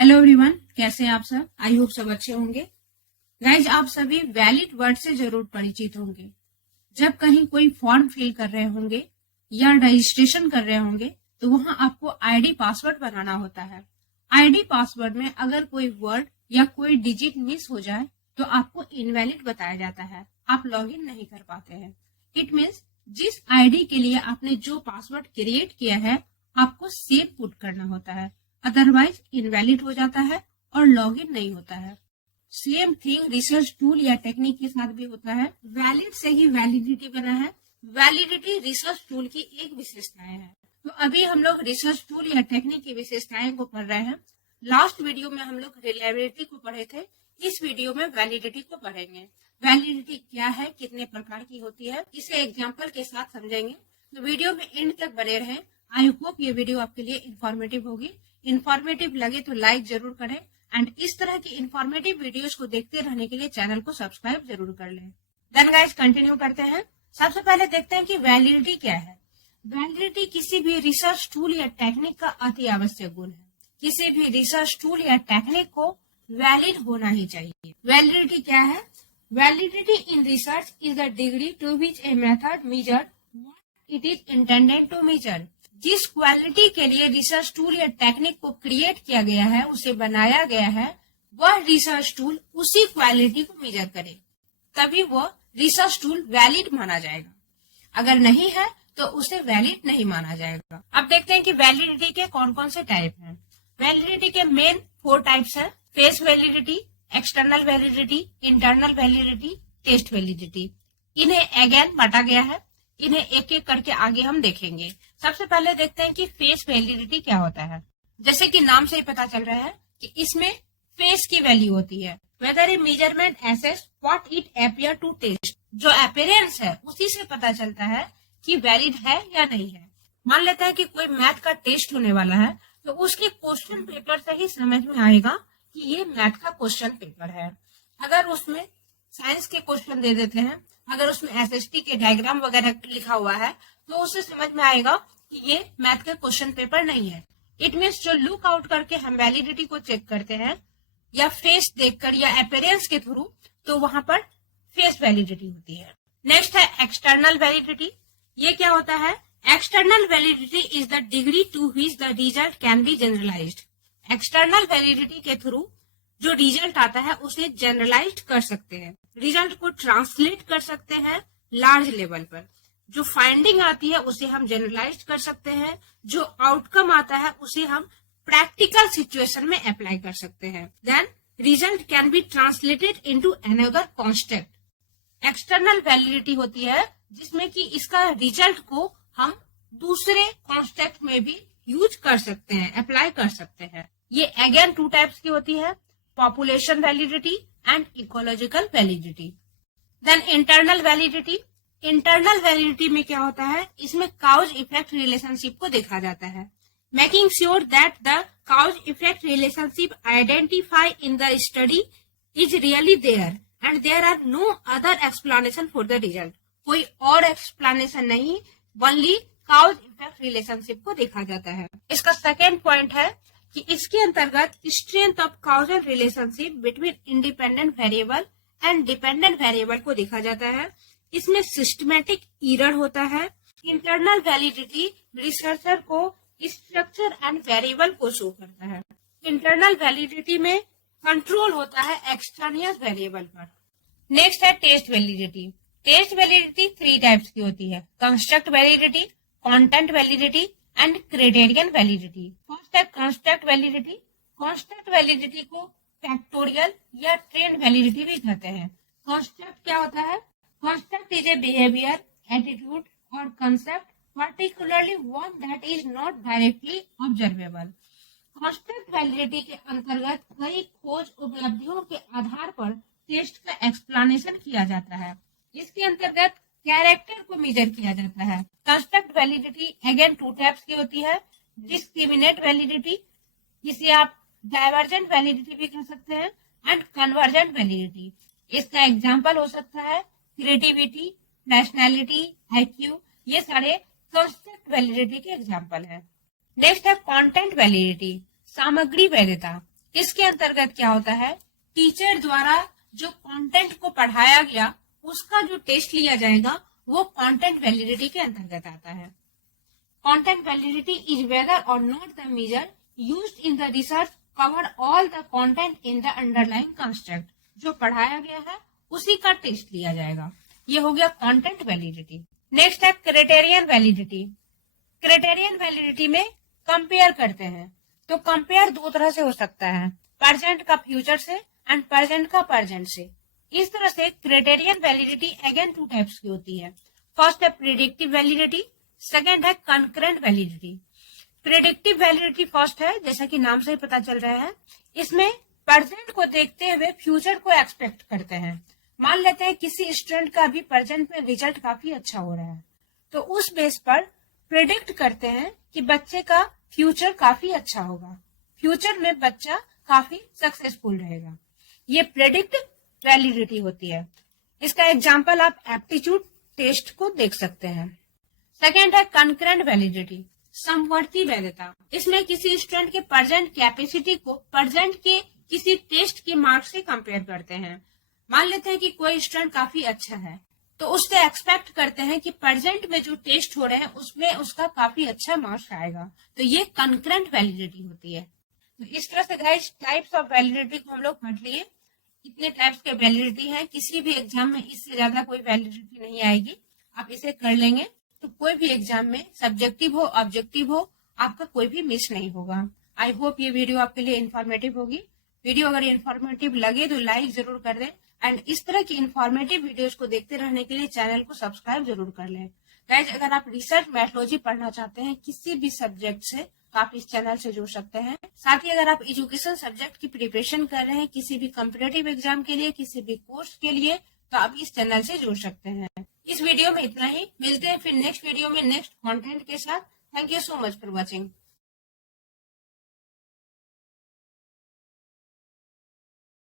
Hello everyone, कैसे हैं आप सब। आई होप सब अच्छे होंगे। गाइज, आप सभी वैलिड वर्ड से जरूर परिचित होंगे। जब कहीं कोई फॉर्म फिल कर रहे होंगे या रजिस्ट्रेशन कर रहे होंगे तो वहां आपको आईडी पासवर्ड बनाना होता है। आईडी पासवर्ड में अगर कोई वर्ड या कोई डिजिट मिस हो जाए तो आपको इनवैलिड बताया जाता है, आप लॉगिन नहीं कर पाते हैं। इट मीन्स जिस आईडी के लिए आपने जो पासवर्ड क्रिएट किया है आपको सेव पुट करना होता है, अदरवाइज इनवैलिड हो जाता है और लॉगिन नहीं होता है। सेम थिंग रिसर्च टूल या टेक्निक के साथ भी होता है। वैलिड से ही वैलिडिटी बना है। वैलिडिटी रिसर्च टूल की एक विशेषताएं है। तो अभी हम लोग रिसर्च टूल या टेक्निक की विशेषताएं को पढ़ रहे हैं। लास्ट वीडियो में हम लोग रिलायबिलिटी को पढ़े थे, इस वीडियो में वैलिडिटी को पढ़ेंगे। वैलिडिटी क्या है, कितने प्रकार की होती है, इसे एग्जाम्पल के साथ समझेंगे। तो वीडियो में एंड तक बने रहें। आई होप ये वीडियो आपके लिए इंफॉर्मेटिव होगी। इंफॉर्मेटिव लगे तो लाइक जरूर करें एंड इस तरह की इंफॉर्मेटिव वीडियोस को देखते रहने के लिए चैनल को सब्सक्राइब जरूर कर लें। देन गाइस कंटिन्यू करते हैं। सबसे पहले देखते हैं कि वैलिडिटी क्या है। वैलिडिटी किसी भी रिसर्च टूल या टेक्निक का अति आवश्यक गुण है। किसी भी रिसर्च टूल या टेक्निक को वैलिड होना ही चाहिए। वैलिडिटी क्या है? Validity in research is the degree to which a method measure what it is intended to measure. जिस क्वालिटी के लिए रिसर्च टूल या टेक्निक को क्रिएट किया गया है, उसे बनाया गया है, वह रिसर्च टूल उसी क्वालिटी को मेजर करे, तभी वह रिसर्च टूल वैलिड माना जाएगा। अगर नहीं है तो उसे वैलिड नहीं माना जाएगा। अब देखते हैं कि वैलिडिटी के कौन कौन से टाइप हैं। वैलिडिटी के मेन 4 टाइप्स हैं। Face validity, external validity, internal validity, test validity. इन्हें अगेन बांटा गया है। इन्हें एक एक करके आगे हम देखेंगे। सबसे पहले देखते हैं कि फेस वैलिडिटी क्या होता है। जैसे कि नाम से ही पता चल रहा है कि इसमें फेस की वैल्यू होती है। Whether a measurement assess what it appear to test. जो अपीयरेंस है उसी से पता चलता है कि वैलिड है या नहीं है। मान लेते हैं कि कोई मैथ का टेस्ट होने वाला है तो उसके क्वेश्चन पेपर से ही समझ में आएगा कि ये मैथ का क्वेश्चन पेपर है। अगर उसमें साइंस के क्वेश्चन दे देते हैं, अगर उसमें एसएसटी के डायग्राम वगैरह लिखा हुआ है तो उससे समझ में आएगा कि ये मैथ का क्वेश्चन पेपर नहीं है। इट मीन्स जो लुक आउट करके हम वैलिडिटी को चेक करते हैं या फेस देखकर या अपीयरेंस के थ्रू, तो वहां पर फेस वैलिडिटी होती है। नेक्स्ट है एक्सटर्नल वैलिडिटी। ये क्या होता है? External validity is the degree to which the result can be generalised. External validity के थ्रू जो रिजल्ट आता है उसे जनरलाइज कर सकते हैं, रिजल्ट को ट्रांसलेट कर सकते हैं लार्ज लेवल पर। जो फाइंडिंग आती है उसे हम जनरलाइज कर सकते हैं, जो आउटकम आता है उसे हम प्रैक्टिकल सिचुएशन में अप्लाई कर सकते हैं। Then result can be translated into another concept. External validity होती है जिसमें कि इसका रिजल्ट को हम दूसरे कॉन्सेप्ट में भी यूज कर सकते हैं, अप्लाई कर सकते हैं। ये अगेन 2 टाइप्स की होती है, population validity and ecological validity. Then internal validity. Internal validity में क्या होता है? इसमें काउज इफेक्ट रिलेशनशिप को देखा जाता है, making sure that the cause effect relationship identify in the study is really there and there are no other explanation for the result. कोई और एक्सप्लेनेशन नहीं, ओनली काउज इफेक्ट रिलेशनशिप को देखा जाता है। इसका सेकेंड पॉइंट है कि इसके अंतर्गत strength of causal relationship between independent variable and dependent variable को देखा जाता है। इसमें सिस्टमैटिक एरर होता है। इंटरनल वैलिडिटी रिसर्चर को स्ट्रक्चर एंड वेरिएबल को शो करता है। इंटरनल वैलिडिटी में कंट्रोल होता है एक्सटर्नियस वेरिएबल पर। नेक्स्ट है test validity. Test validity 3 types की होती है, construct validity, content validity and criterion validity. First है कंस्ट्रक्ट वैलिडिटी। कंस्ट्रक्ट वैलिडिटी को फैक्टोरियल या ट्रेंड वैलिडिटी भी कहते हैं। कंस्ट्रक्ट क्या होता है? Construct is a behaviour, attitude और concept, particularly one that is not directly observable। Construct validity के अंतर्गत कई खोज उपलब्धियों के आधार पर टेस्ट का एक्सप्लेनेशन किया जाता है। इसके अंतर्गत कैरेक्टर को मेजर किया जाता है। कंस्ट्रक्ट वैलिडिटी अगेन 2 टाइप्स की होती है, डिस्क्रिमिनेट वैलिडिटी, जिसे आप डाइवर्जेंट वैलिडिटी भी कह सकते हैं, एंड कन्वर्जेंट वैलिडिटी। इसका एग्जांपल हो सकता है क्रिएटिविटी, नेशनैलिटी, IQ, ये सारे कंस्ट्रक्ट वैलिडिटी के एग्जांपल हैं। नेक्स्ट है कंटेंट वैलिडिटी, सामग्री वैधता। इसके अंतर्गत क्या होता है, टीचर द्वारा जो कंटेंट को पढ़ाया गया उसका जो टेस्ट लिया जाएगा वो कंटेंट वैलिडिटी के अंतर्गत आता है। Content validity is whether or not the measure used in the research cover all the content in the underlying construct. जो पढ़ाया गया है उसी का टेस्ट लिया जाएगा। ये हो गया कंटेंट वैलिडिटी। नेक्स्ट है क्राइटेरियन वैलिडिटी। क्राइटेरियन वैलिडिटी में कंपेयर करते हैं, तो कंपेयर दो तरह से हो सकता है, प्रेजेंट का फ्यूचर से एंड प्रेजेंट का प्रेजेंट से। इस तरह से criterion validity again two types की होती है। फर्स्ट है प्रिडिक्टिव वैलिडिटी, सेकेंड है concurrent validity. Predictive validity first है, जैसा कि नाम से ही पता चल रहा है, इसमें प्रेजेंट को देखते हुए फ्यूचर को एक्सपेक्ट करते हैं। मान लेते हैं किसी स्टूडेंट का भी प्रेजेंट में रिजल्ट काफी अच्छा हो रहा है, तो उस बेस पर प्रिडिक्ट करते हैं कि बच्चे का फ्यूचर काफी अच्छा होगा, फ्यूचर में बच्चा काफी सक्सेसफुल रहेगा। ये प्रिडिक्ट वैलिडिटी होती है। इसका एग्जाम्पल आप एप्टीट्यूड टेस्ट को देख सकते हैं। सेकेंड है कंकरेंट वैलिडिटी, समवर्ती वैधता। इसमें किसी स्टूडेंट के प्रेजेंट कैपेसिटी को प्रेजेंट के किसी टेस्ट के मार्क से कंपेयर करते हैं। मान लेते हैं कि कोई स्टूडेंट काफी अच्छा है, तो उससे एक्सपेक्ट करते हैं कि प्रेजेंट में जो टेस्ट हो रहे हैं उसमें उसका काफी अच्छा मार्क्स आएगा, तो ये कंकरेंट वैलिडिटी होती है। तो इस तरह से गाइस टाइप्स ऑफ वैलिडिटी को हम लोग पढ़ लिए। इतने टाइप्स के वैलिडिटी है, किसी भी एग्जाम में इससे ज्यादा कोई वैलिडिटी नहीं आएगी। आप इसे कर लेंगे तो कोई भी एग्जाम में सब्जेक्टिव हो ऑब्जेक्टिव हो आपका कोई भी मिस नहीं होगा। आई होप ये वीडियो आपके लिए इन्फॉर्मेटिव होगी। वीडियो अगर इन्फॉर्मेटिव लगे तो लाइक जरूर कर दें एंड इस तरह की इन्फॉर्मेटिव वीडियोस को देखते रहने के लिए चैनल को सब्सक्राइब जरूर कर लें। गाइज अगर आप रिसर्च मैथोलॉजी पढ़ना चाहते हैं किसी भी सब्जेक्ट से तो आप इस चैनल से जुड़ सकते हैं। साथ ही अगर आप एजुकेशन सब्जेक्ट की प्रिपरेशन कर रहे हैं किसी भी कॉम्पिटेटिव एग्जाम के लिए, किसी भी कोर्स के लिए, तो आप इस चैनल से जुड़ सकते हैं। इस वीडियो में इतना ही, मिलते हैं फिर नेक्स्ट वीडियो में नेक्स्ट कंटेंट के साथ। Thank you so much for watching.